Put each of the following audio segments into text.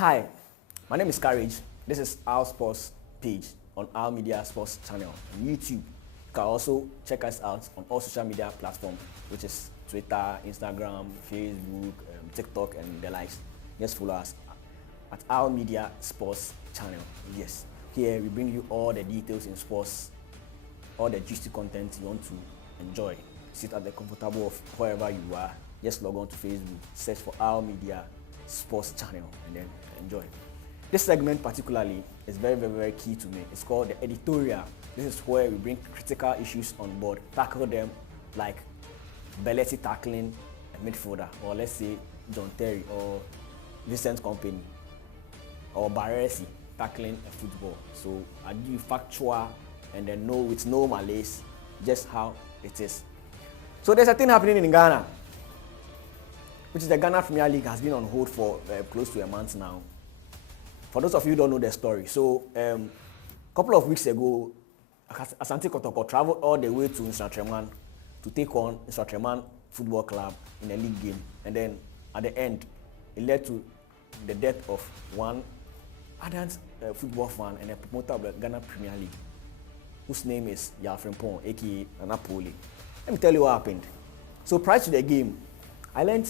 Hi, my name is Courage. This is our sports page on our media sports channel on YouTube. You can also check us out on all social media platforms, which is Twitter, Instagram, Facebook, TikTok, and the likes. Just follow us at our media sports channel. Yes, here we bring you all the details in sports, all the juicy content you want to enjoy. Sit at the comfortable of wherever you are. Just log on to Facebook, search for our media sports channel, and then enjoy. This segment particularly is very key to me. It's called the editorial. This is where we bring critical issues on board, tackle them like Belletti tackling a midfielder, or let's say John Terry or Vincent Kompany or Baresi tackling a football. So I give you factual and then know with no malaise just how it is. So there's a thing happening in Ghana, which is the Ghana Premier League has been on hold for close to a month now. For those of you who don't know the story, so a couple of weeks ago, Asante Kotoko traveled all the way to Nsatreman to take on Nsatreman Football Club in a league game. And then at the end, it led to the death of one ardent football fan and a promoter of the Ghana Premier League, whose name is Yafrin Pong, aka Pooley. Let me tell you what happened. So prior to the game, I learned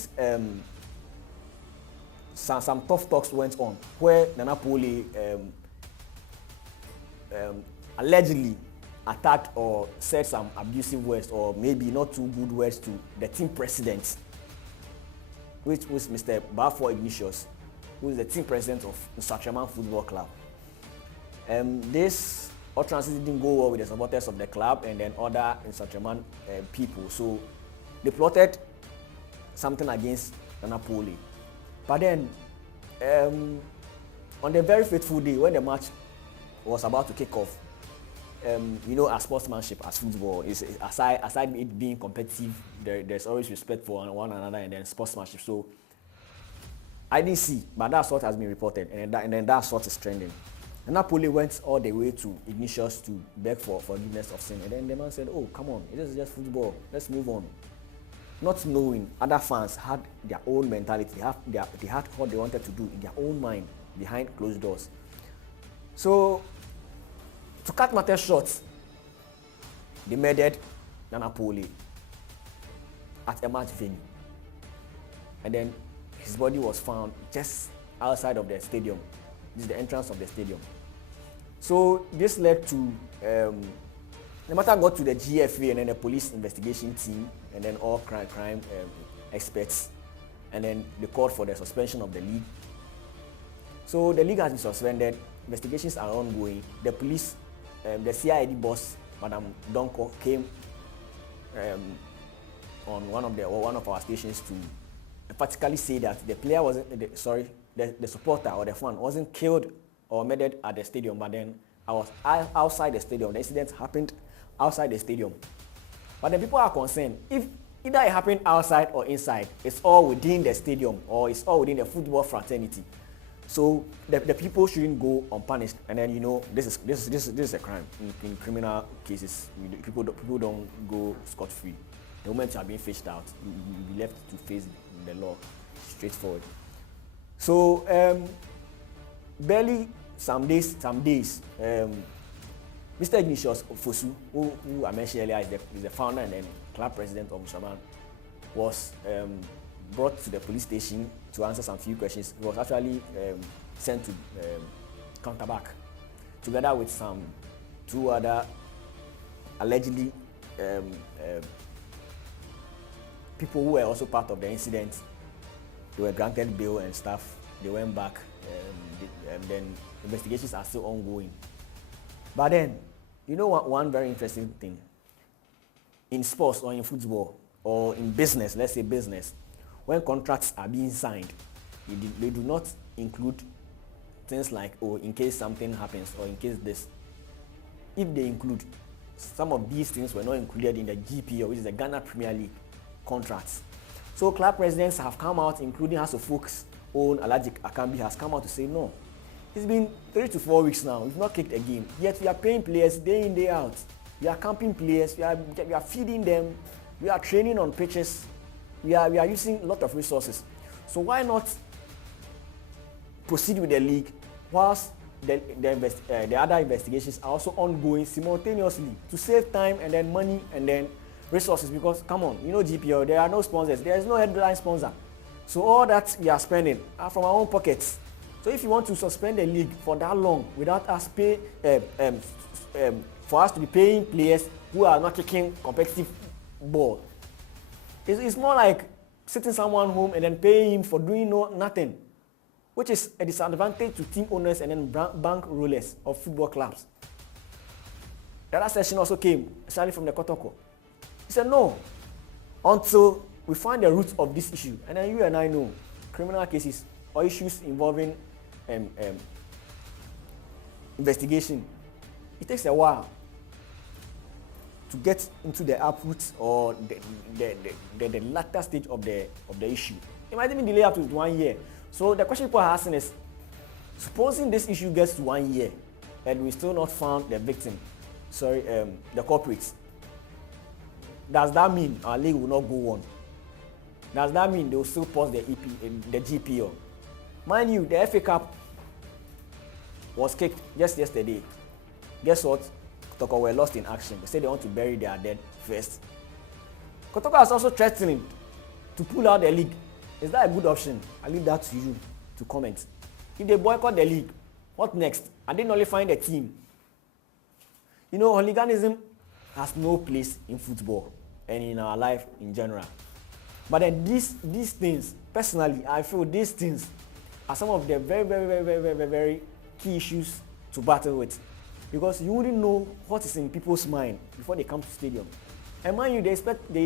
some tough talks went on where Pooley allegedly attacked or said some abusive words or maybe not too good words to the team president, which was Mr. Bafo Ignatius, who is the team president of Nsatreman Football Club. This utterance didn't go well with the supporters of the club and then other Nsatreman people. So they plotted something against Pooley. But then, on the very fateful day when the match was about to kick off, as sportsmanship, as football, is aside it being competitive, there's always respect for one another and then sportsmanship. So I didn't see, but that sort has been reported, and then that sort is trending. And Pooley went all the way to Ignatius to beg for forgiveness of sin, and then the man said, "Oh, come on, it is just football. Let's move on." Not knowing other fans had their own mentality, they had what they wanted to do in their own mind behind closed doors. So, to cut matters short, they murdered Pooley at a match venue. And then his body was found just outside of the stadium. This is the entrance of the stadium. So, this led to the matter got to the GFA and then the police investigation team and then all crime experts, and then they called for the suspension of the league. So the league has been suspended. Investigations are ongoing. The police, the CID boss, Madam Donko, came on one of our stations to emphatically say that the player wasn't the supporter or the fan wasn't killed or murdered at the stadium, but then I was outside the stadium. The incident happened outside the stadium. But the people are concerned, if either it happened outside or inside, it's all within the stadium or it's all within the football fraternity. So the people shouldn't go unpunished. And then this is a crime. In criminal cases, people don't go scot-free. The moment you are being fished out, you be left to face the law straightforward. So barely some days. Mr. Ignatius Fosu, who I mentioned earlier, is the founder and then club president of Nsatreman, was brought to the police station to answer some few questions. He was actually sent to counterback, together with some two other allegedly people who were also part of the incident. They were granted bail and stuff. They went back, and then investigations are still ongoing. But then, one very interesting thing, in sports or in football or in business, let's say business, when contracts are being signed, they do not include things like, in case something happens or in case this. If they include, some of these things were not included in the GPL, which is the Ghana Premier League contracts. So club presidents have come out, including House of Folks' own Alhaji Akambi has come out to say no. It's been 3 to 4 weeks now. We've not kicked a game. Yet we are paying players day in, day out. We are camping players. We are feeding them. We are training on pitches. We are using a lot of resources. So why not proceed with the league whilst the other investigations are also ongoing simultaneously to save time and then money and then resources, because come on, you know, GPL, there are no sponsors, there is no headline sponsor, so all that we are spending are from our own pockets. So if you want to suspend the league for that long without us for us to be paying players who are not kicking competitive ball, it's more like sitting someone home and then paying him for doing nothing, which is a disadvantage to team owners and then bank rollers of football clubs. The other session also came, especially from the Kotoko. He said, no, until we find the root of this issue, and then you and I know criminal cases or issues involving investigation, it takes a while to get into the uproot or the latter stage of the issue. It might even delay up to 1 year. So the question people are asking is, supposing this issue gets to 1 year and we still not found the victim, the culprits, does that mean our league will not go on? Does that mean they will still pause the GPL? Mind you, the FA Cup was kicked just yesterday. Guess what? Kotoko were lost in action. They said they want to bury their dead first. Kotoko has also threatened to pull out the league. Is that a good option? I leave that to you to comment. If they boycott the league, what next? And they only find a team. You know, hooliganism has no place in football and in our life in general. But then these things, personally, I feel these things are some of the very key issues to battle with. Because you wouldn't know what is in people's mind before they come to the stadium. And mind you, they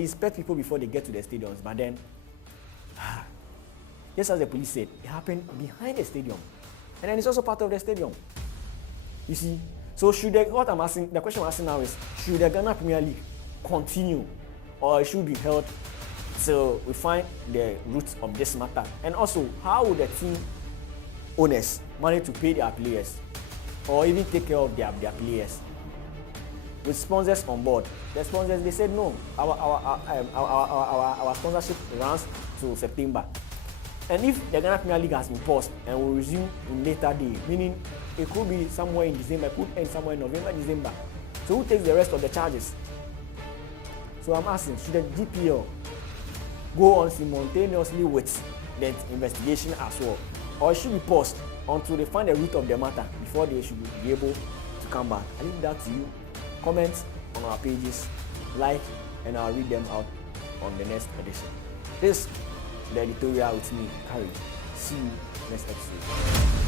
expect people before they get to the stadiums, but then, just as the police said, it happened behind the stadium. And then it's also part of the stadium. You see? So the question I'm asking now is, should the Ghana Premier League continue, or it should be held till we find the roots of this matter? And also, how would the team owners manage to pay their players, or even take care of their players with sponsors on board? The sponsors, they said no, our sponsorship runs to September. And if the Ghana Premier League has been paused and will resume in later day, meaning it could be somewhere in December, it could end somewhere in November, December. So who takes the rest of the charges? So I'm asking, should the GPL go on simultaneously with the investigation as well, or it should be paused until they find the root of the matter before they should be able to come back? I leave that to you. Comment on our pages, like, and I'll read them out on the next edition. This is the editorial with me, Harry. See you next episode.